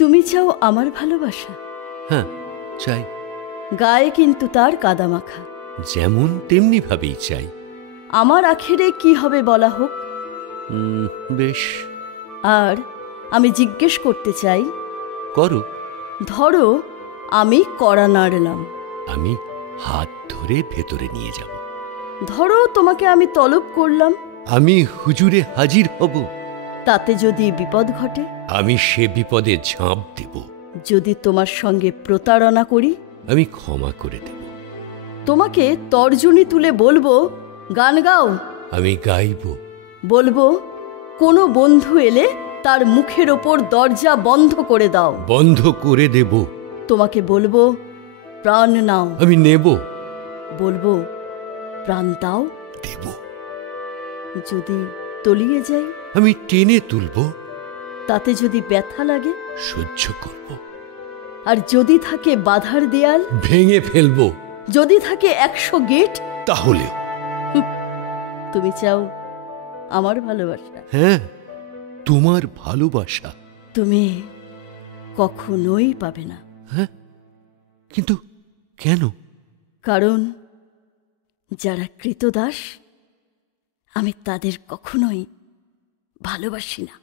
তুমি চাও আমার ভালোবাসা? হ্যাঁ, চাই। গায়ে কিন্তু তার কাদামাখা। যেমন তেমনি ভাবেই চাই। আমার আখেরে কি হবে বলা হোক। বেশ। আর আমি জিজ্ঞেস করতে চাই, করো। ধরো আমি কড়া নাড়লাম, আমি হাত ধরে ভেতরে নিয়ে যাব। ধরো তোমাকে আমি তলব করলাম, আমি হুজুরে হাজির হব। তাতে যদি বিপদ ঘটে? আমি সে বিপদে ঝাঁপ দেব। যদি তোমার সঙ্গে প্রতারণা করি? আমি ক্ষমা করে দেব। তোমাকে তর্জনী তুলে বলবো গান গাও? আমি গাইব। বলবো কোনো বন্ধু এলে তার মুখের ওপর দরজা বন্ধ করে দাও। বন্ধ করে দেব। তোমাকে বলবো প্রাণ নাও। আমি নেব। বলবো প্রাণ দাও। দেব। যদি তলিয়ে যাই? আমি টেনে তুলব। তাতে যদি ব্যথা লাগে? সহ্য করব। আর যদি থাকে বাধার দেয়াল? ভেঙে ফেলব। যদি থাকে 100 গেট? তাহলেও। তুমি চাও আমার ভালোবাসা? হ্যাঁ, তোমার ভালোবাসা। তুমি কখনোই পাবে না। হ্যাঁ, কিন্তু কেন? কারণ যারা কৃতদাস, আমি তাদের কখনোই ভালোবাসি না।